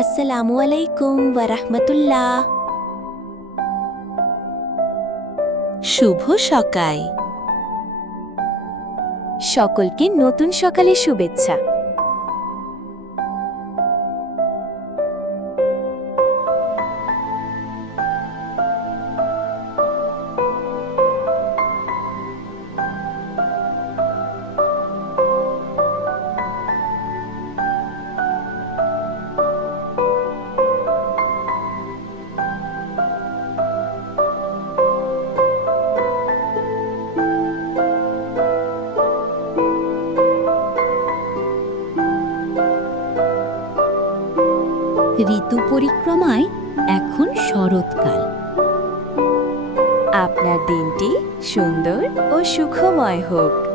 আসসালামু আলাইকুম ওয়া রাহমাতুল্লাহ। শুভ সকাল। সকলকে নতুন সকালের শুভেচ্ছা। ঋতু পরিক্রমায় এখন শরৎকাল। আপনার দিনটি সুন্দর ও সুখময় হোক।